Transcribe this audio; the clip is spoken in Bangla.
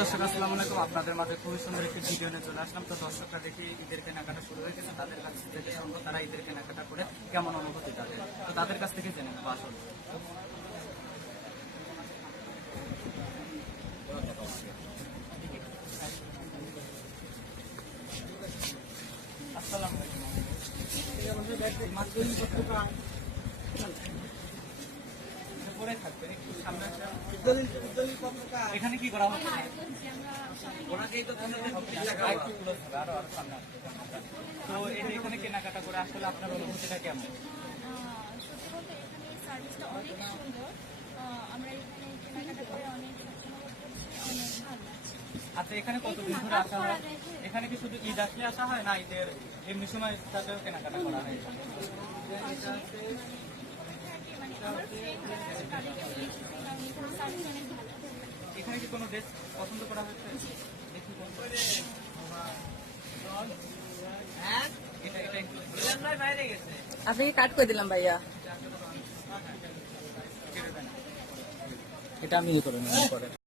দর্শক আসসালামু আলাইকুম। আপনাদের মাঝে খুবই সুন্দর একটি ভিডিও নিয়ে চলে আসলাম। তো দর্শকরা দেখি ঈদের কেনাকাটা শুরু হয়ে গেছে, তাদের কাছ থেকে শুনবো তারা ঈদের কেনাকাটা করে কেমন অনুভূতি তাদের। তো তাদের কাছ থেকে জেনে নেবো আসলে। আসসালামু আলাইকুম। পরে থাকবে একটু সামনে আসা। এখানে কি করা হচ্ছে? ওনাকেই তো আরো সামনে আসবে। তো এই যে এখানে কেনাকাটা করে আসলে আপনার অনুভূতিটা কেমন? সত্যি বলতে এখানে এই সার্ভিসটা অনেক সুন্দর। আমরা এখানে কেনাকাটা করে অনেক স্বচ্ছন্দ করছি, অনেক ভালো লাগছে। আচ্ছা, এখানে কতদিন ধরে আসা হয়? এখানে কি শুধু ঈদ আসলে আসা হয় না ঈদের এমনি সময় তাতেও কেনাকাটা করা হয়? মানে আমার ফ্রেন্ড যারা আছে তাদেরকে বলেছি কারণ এখানে সার্ভিস অনেক ভালো। এখানে কি কোনো ড্রেস পছন্দ করা হয়েছে? দেখি এটা একটু আপনাকে কাট করে দিলাম ভাইয়া। এটা আমি করে নেব পরে।